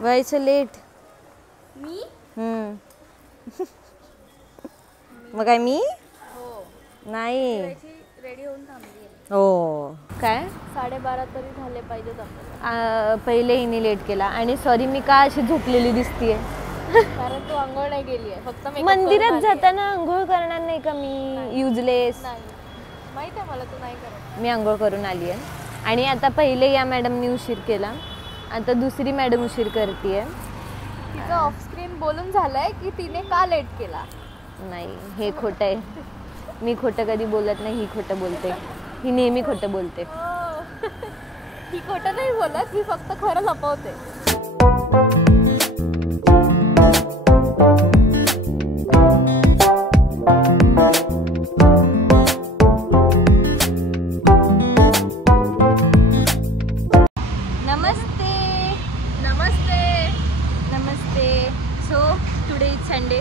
व्हायचं लेट. मी मग काय मी हो नाही रेडी होऊन थांबली. हो काय 12:30 तरी झाले पाहिजेत आपल्याला. पहिले हिने लेट केला. आणि सॉरी मी का अशी झोपलेली दिसतीये? कारण तू आंघोळ नाही गेली आहे. फक्त मंदिरात जाताना आंघोळ करणार नाही का मी? युजलेस. माहिती आहे मला तू नाही करत. मी आंघोळ करून आली आहे. आणि आता पहिले या मॅडमनी उशीर केला, आता दुसरी मॅडम उशीर करते. तिचं ऑफ स्क्रीन बोलून झालंय की तिने का लेट केला. नाही हे खोटं आहे. मी खोटं कधी बोलत नाही, ही खोटं बोलते. ही नेहमी खोटं बोलते. ही खोटं नाही बोलत, ही फक्त खरं लपवते. नमस्ते नमस्ते नमस्ते. सो टुडे इज संडे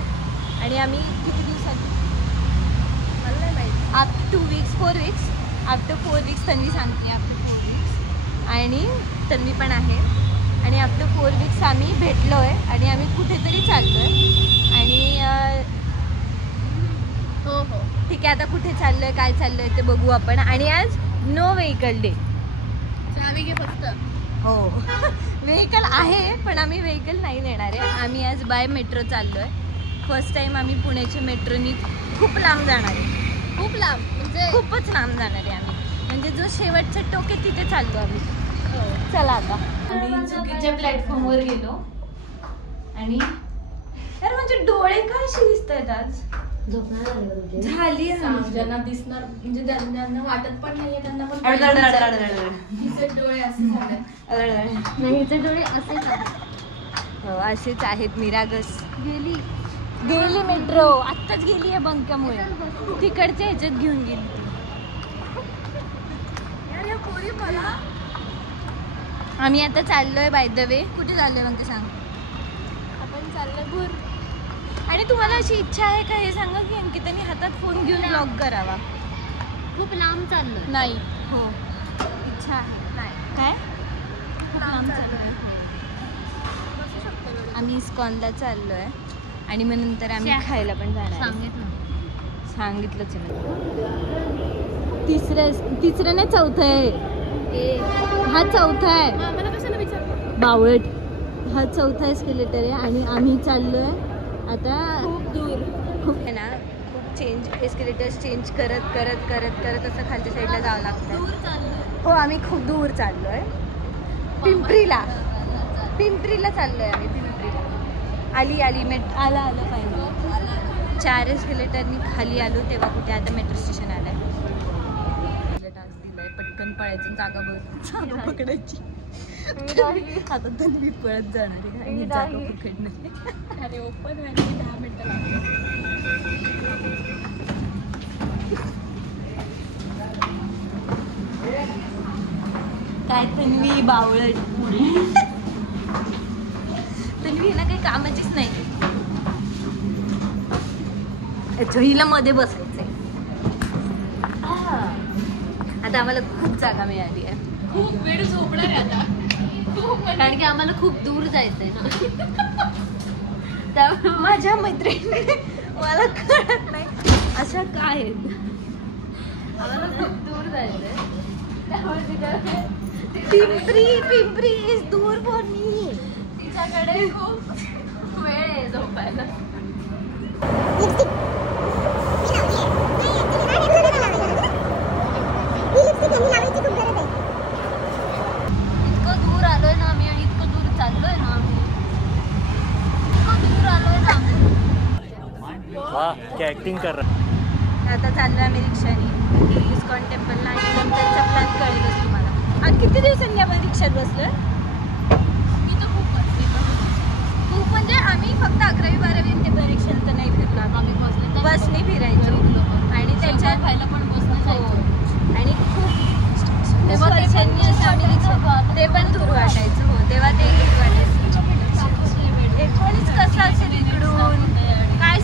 आणि आम्ही किती दिवसांनी मला नाही माहिती. After 2 weeks 4 weeks after 4 weeks Tanvi सांगते. आफ्टर 4 वीक्स आणि तन्वी पण आहे. आणि आफ्टर 4 वीक्स आम्ही भेटलो आहे आणि आम्ही कुठेतरी चाललो आहे. आणि हो हो ठीक आहे, आता कुठे चाललो आहे काय चाललो आहे ते बघू आपण. आणि आज नो व्हेकल डे. चावी घे फक्त. हो व्हेकल आहे पण आम्ही व्हेकल नाही नेणार आहे. आम्ही आज बाय मेट्रो चाललो आहे. फर्स्ट टाइम आम्ही पुण्याच्या मेट्रोनी खूप लांब जाणार आहे. खूप लांब म्हणजे खूपच लांब जाणार आहे आम्ही. म्हणजे जो शेवटचं टोक आहे तिथे चाललो आम्ही. चला आता आम्ही चुकीच्या प्लॅटफॉर्मवर गेलो. आणि यार म्हणजे डोळे का असे दिसत आहेत आज? झाली ज्यांना दिसणार म्हणजे ज्यांना वाटत पण नाहीये त्यांना पण हिचे डोळे असे झाले. नाही हिचे डोळे असेच आहेत. हो असेच आहेत. निरागस गेली मेट्रो आत्ताच गेली आहे बंकामुळे. तिकडच्या ह्याच्यात घेऊन गेली. आम्ही आता चाललोय बाय द वे. कुठे चाललोय मग ते सांग. आपण चाललोय भूर. आणि तुम्हाला अशी इच्छा आहे का हे सांगा की अंकिताने हातात फोन घेऊन ब्लॉग करावा? खूप लांब चाललोय. नाही हो इच्छा नाही काय खूप लांब चाललोय. आम्ही इस्कॉनला चाललोय आणि मग नंतर आम्ही खायला पण जाणार. सांगितलंच नाही. तिसरं नाही चौथं आहे. हा चौथा आहे. मला कशाला विचार बावळट. हा चौथा एस्केलेटर आहे आणि आम्ही चाललोय आता खूप दूर. खूप आहे ना खूप चेंज एस्केलेटर्स चेंज करत करत करत करत असं खालच्या साईडला जावं लागतं. दूर चाललोय. हो आम्ही खूप दूर चाललोय. पिंपरीला चाललोय आम्ही. पिंपरीला आली आलं पाहिजे. 4 एस्केलेटरनी खाली आलो तेव्हा कुठे आता मेट्रो स्टेशन आलंय. टास्क दिलाय पटकन पळायचं जागा पकडायची. आता तन्वी पळत जाणार आहे जागा पकडणं. अरे ओपन व्हायला 10 मिनिटं लागतात. काय तन्वी बावळट. तन्वी ना काही कामाचीच नाही. हिला मध्ये बसायचंय. आता आम्हाला खूप जागा मिळाली आहे. खूप वेळ झोपणार आहे आता. कारण की आम्हाला खूप दूर जायचंय ना. त्यामुळे माझ्या मैत्रिणी मला कळत नाही अशा काय आहेत. आम्हाला खूप दूर जायचंय. पिंपरी इज दूर फॉर मी. तिच्याकडे खूप वेळ आहे झोपायला. इतकं दूर आलोय ना आम्ही आणि इतकं दूर चाललोय ना आम्ही. इतकं दूर आलोय ना आम्ही. वाह क्या एक्टिंग कर रहा है. आता चाललोय आम्ही रिक्षाने इस्कॉन टेम्पलला. आणि नंतरचा प्लॅन कळेलच तुम्हाला. आणि किती दिवसांनी आपण रिक्षात बसलोय? मी तर खूप म्हणजे आम्ही फक्त 11वी 12वी ते रिक्षात तर नाही फिरलो. आम्ही बसने फिरायचो आणि त्याच्यात खायला पण बसने जायचो. आणि खूप तेव्हा वर्षांनी असं आम्ही रिक्षा ते पण दूर वाटायचं. हो तेव्हा ते दूर वाटायचं. 19 कसं असेल इकडून काय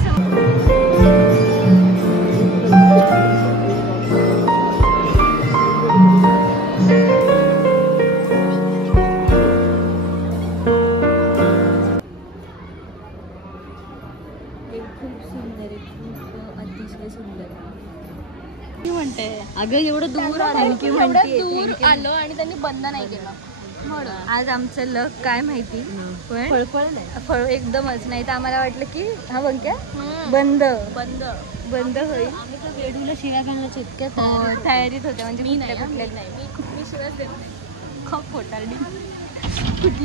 म्हणते. अगं एवढं दूर थँक्यू एवढं म्हणते. दूर आलो आणि त्यांनी बंद नाही केलं. आज आमचं लक काय माहिती पण फळ एकदमच नाही तर आम्हाला वाटलं की हा बंक्या बंद बंद बंद होईल. आम्ही तर वेडूला शिव्या घालण्याच्या इतक्या तयारीत होत्या म्हणजे मी कुठल्या नाही कुठल्या मी शिव्याच देत नाही. खूप खोटारडी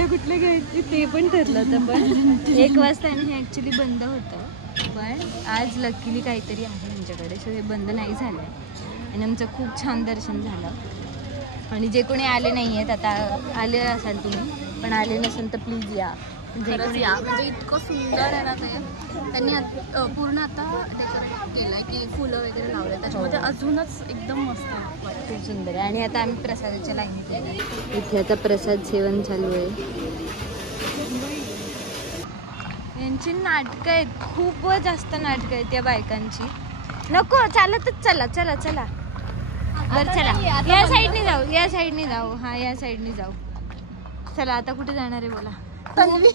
कुठले घ्यायची ते पण ठरलं होतं पण 1 वाजता हे ॲक्च्युली बंद होतं पण आज लकीली काहीतरी आहे आमच्याकडे सो हे बंद नाही झालं आणि आमचं खूप छान दर्शन झालं. आणि जे कोणी आले नाही आहेत आता आले असाल तुम्ही पण आले नसेल तर प्लीज या. म्हणजे इतकं सुंदर आहे ना ते. त्यांनी पूर्ण आता डेकोरेट केलंय की फुलं वगैरे लावले त्याच्यामध्ये अजूनच एकदम मस्त खूप सुंदर आहे. आणि आता आम्ही प्रसादाच्या लाईन केली. इथे आता प्रसाद सेवन चालू आहे. यांची नाटकं आहेत खूप जास्त नाटकं आहेत या बायकांची. नको चालतच चला चला चला बरं चला या साईडने जाऊ हा या साईडने जाऊ. चला आता कुठे जाणार आहे बोला.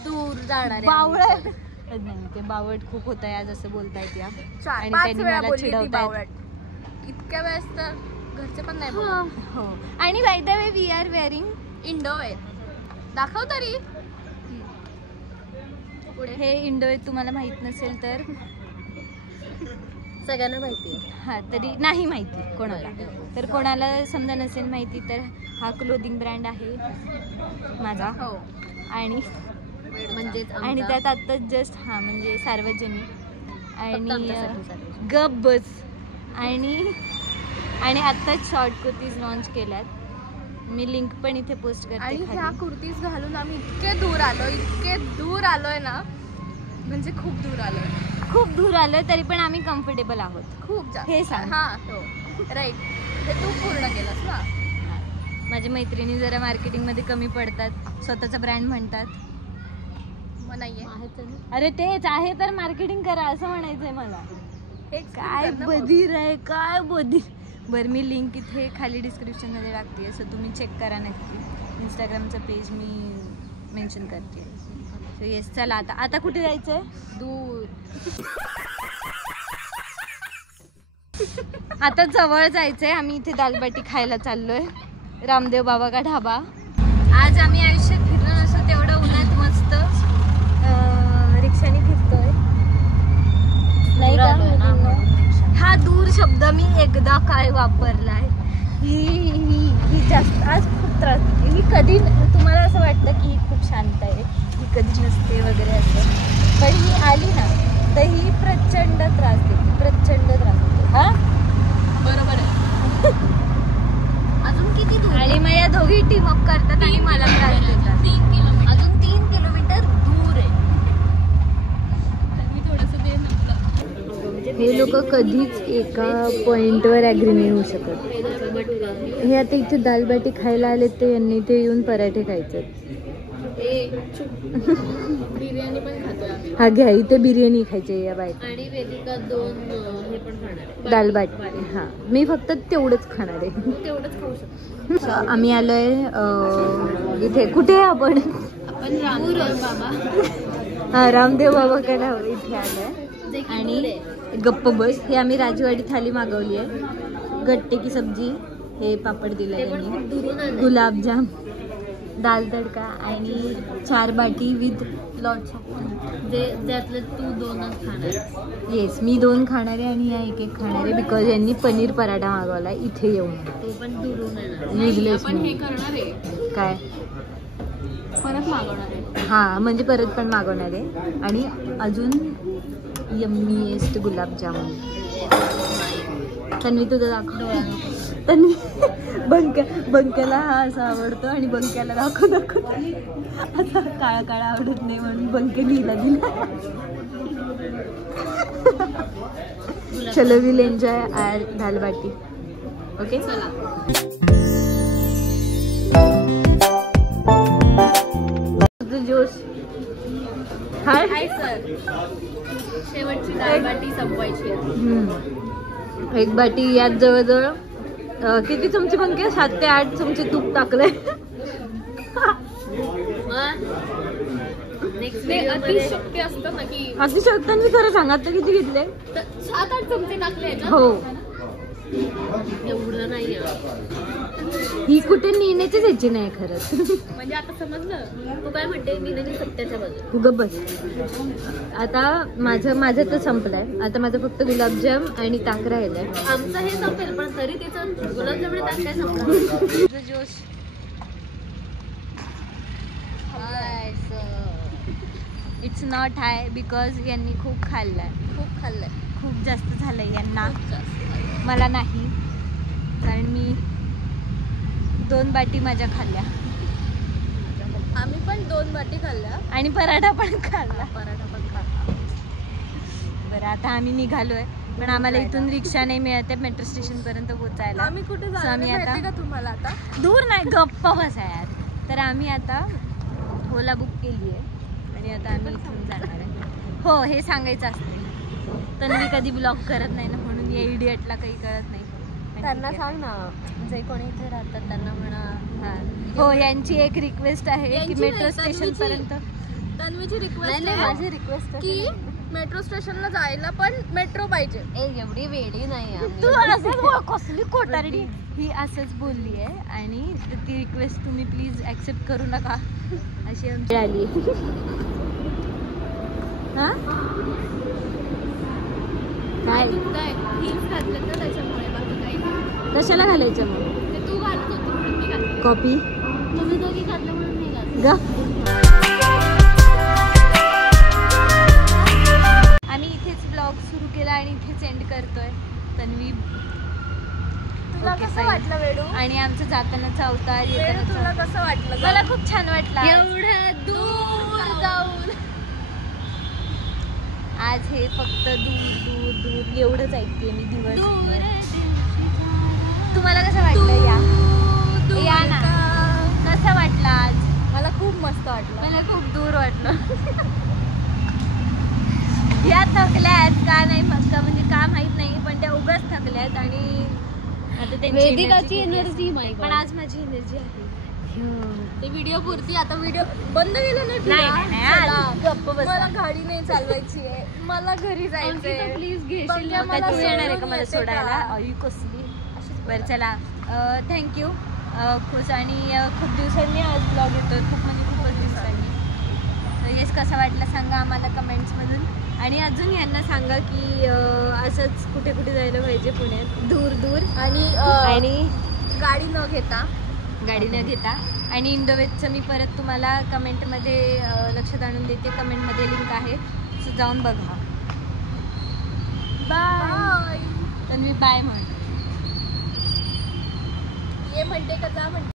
दूर जाणार बावळट नाही ते बावट खूप होत आहे आज असं बोलतायत या आणि त्यांनी मला चिडवतायत. इतक्या वेळेस तर घरचे पण नाही हो. आणि by the way we are wearing indowear. दाखव तरी हे इंडोवेअर तुम्हाला माहित नसेल तर सगळ्यांना माहिती आहे. हा तरी नाही माहिती कोणाला तर कोणाला समजा नसेल माहिती तर हा क्लोथिंग ब्रँड आहे माझा. हो आणि म्हणजेच आणि त्यात आत्ताच जस्ट हा म्हणजे सार्वजनिक आणि गप बस आणि आत्ताच शॉर्ट कुर्तीज लॉन्च केल्यात. मी लिंक पण इथे पोस्ट करते. आणि ह्या कुर्तीज घालून आम्ही इतके दूर आलोय ना म्हणजे खूप दूर आलोय तरी पण आम्ही कम्फर्टेबल आहोत खूप जास्त. हे सांग. हा हो राईट. ते तू पूर्ण केलंस ना. माझ्या मैत्रिणी जरा मार्केटिंगमध्ये कमी पडतात स्वतःचा ब्रँड म्हणतात. मग नाहीये. अरे तेच आहे तर मार्केटिंग करा असं म्हणायचंय मला. हे काय बधीर आहे काय बधीर. बरं मी लिंक इथे खाली डिस्क्रिप्शनमध्ये टाकते सो तुम्ही चेक करा नक्की. इंस्टाग्रामचं पेज मी मेन्शन करते. सो येस चला आता कुठे जायचंय. दूर आता जवळ जायचंय. आम्ही इथे दालबाटी खायला चाललोय रामदेव बाबा का ढाबा. आज आम्ही आयुष्यात फिरलो नसतो तेवढं उन्हात मस्त रिक्षाने फिरतोय नाही का. हा दूर शब्द मी एकदा काय वापरलाय. ही जास्त आज खूप त्रास देते. ही कधी तुम्हाला असं वाटतं की ही खूप शांत आहे ही कधी नसते वगैरे असं पण ही आली ना तर ही प्रचंड त्रास देते. हा बरोबर आहे. अजून किती दूर. आणि मग या दोघी टीम अप करतात आणि मला त्रास देतात. 3 किलोमीटर. अजून 3 किलोमीटर दूर आहे. मी थोडंसं ते नव्हतं. हे लोक कधीच एका पॉइंटवर ॲग्री नाही होऊ शकत. हे आता इथे दालबाटी खायला आले ते यांनी इथे येऊन पराठे खायचे. बिर्याणी पण खातो. हा घ्या इथे बिर्याणी खायची या बाईक आणि वेदिका 2 हे पण खाणार. दालबाटी. हा मी फक्त तेवढंच खाणार आहे. तेवढंच खाऊ शकतो. आम्ही आलोय इथे कुठे आपण रामदेव बाबा. हा रामदेव बाबाकडे इथे आलोय. आणि गप्प बस हे आम्ही राजवाडी थाली मागवली आहे. गट्टे की सब्जी हे पापड दिलं त्यांनी गुलाबजाम दाल तडका आणि 4 बाटी विथ लॉट्स ऑफ ज्यातलं तू 2च खाणार. येस मी 2 खाणार आहे आणि या 1 खाणार आहे बिकॉज यांनी पनीर पराठा मागवला इथे येऊन. तो पण दुरून येणार. युजलेस पण हे करणार आहे काय परत मागवणार आहे. हां म्हणजे परत पण मागवणार आहे. आणि अजून यम्मीएस्ट गुलाबजामुन. तन्वी तुझं दाखव. तन्वी बंक्याला हा असा आवडतो आणि बंक्याला दाखवतो असा काळा आवडत नाही म्हणून बंके लिहिला दिला. चलो will enjoy our dalbati. Okay जोश. Hi sir. शेवटची दालबाटी संपवायची. एक बाटी यात जवळजवळ किती चमचे बंके 7 ते 8 चमचे तूप टाकलंय. अतिशक्ती असतं ना की अतिशक्ती मी खरं सांगा किती घेतले. 7-8 चमचे टाकले. हो एवढं नाही ही कुठे नेण्याची ह्याची नाही खरंच. म्हणजे आता समजलं तू काय म्हणते, नेण्याची सत्याच्या बाजू. तू गप्प बस. आता माझं तर संपलंय. आता माझं फक्त गुलाबजाम आणि ताक राहिलंय. आमचं हे संपेल पण तरी तिचं गुलाबजामुळे ताक काय संपलं. जोश इट्स नॉट हाय बिकॉज यांनी खूप खाल्लंय. खूप जास्त झालंय यांना. मला नाही, कारण मी 2 बाटी माझ्या खाल्ल्या. आम्ही पण 2 बाटी खाल्ल्या आणि पराठा पण खाल्ला. बरं आता आम्ही निघालोय, पण आम्हाला इथून रिक्षा नाही मिळत आहे मेट्रो स्टेशन पर्यंत पोहोचायला. आम्ही कुठे So आम्ही आता का तुम्हाला आता दूर नाही, गप्प बसा यार. तर आम्ही आता ओला बुक केली आहे आणि आता आम्ही इथून जाणार आहे. हो, हे सांगायचं असतं. तन्वी कधी ब्लॉग करत नाही ना, म्हणून या इडियटला काही कळत नाही. त्यांना सांग ना, जे कोणी इथे राहतात त्यांना म्हणा. हो, यांची एक रिक्वेस्ट आहे की मेट्रो स्टेशन पर्यंत. तन्वीची रिक्वेस्ट नाही, माझी रिक्वेस्ट की मेट्रो स्टेशनला जायला पण मेट्रो पाहिजे. एवढी वेळी नाही. तू असंच कसली कोटारडी. ही असंच बोलली आहे आणि ती रिक्वेस्ट तुम्ही प्लीज ऍक्सेप्ट करू नका अशी आमची आली. हा काय घातलं तर त्याच्यामुळे बाकी काही. कशाला घालायचं मग? ते तू घालत होती म्हणून मी घातलं. कॉपी तुम्ही दोघी घातलं म्हणून मी घातलं. ग. आम्ही इथेच ब्लॉग सुरू केला आणि इथेच एंड करतोय. तन्वी तुला कसं वाटलं वेडू? आणि आमचं जातानाचा अवतार, तुला येतानाचा. कसं वाटलं? मला खूप छान वाटलं एवढं दूर जाऊन. आज हे फक्त दूर दूर दूर एवढंच ऐकते मी दिवस. तुम्हाला कसं वाटलं? या ना. कसं वाटलं आज? मला खूप मस्त वाटलं. मला खूप दूर वाटलं. या थकल्यात का नाही का म्हणजे का माहित नाही, पण त्या उगाच थकल्यात. आणि आता त्यांची वेदिकाची एनर्जी माहिती, पण आज माझी एनर्जी आहे. ते व्हिडिओ पुरती. आता व्हिडिओ बंद केला नाही, गप्प बस. मला गाडी नाही चालवायची आहे, मला घरी जायचंय. प्लीज घेशील का? तू येणार आहे का मला सोडायला? आई कसली. बरं चला, थँक्यू. खुश आणि खूप दिवसांनी आज ब्लॉग येतोय. खूप म्हणजे खूपच दिवसांनी. तर येस, कसा वाटला सांगा आम्हाला कमेंट्समधून. आणि अजून यांना सांगा की असंच कुठे कुठे जायला पाहिजे पुण्यात, दूर दूर. आणि गाडी न घेता आणि इंडोवेजचं मी परत तुम्हाला कमेंटमध्ये लक्षात आणून देते. कमेंटमध्ये लिंक आहे, सो जाऊन बघा. बाय. तर मी बाय म्हण. ये म्हणते का जा म्हणते.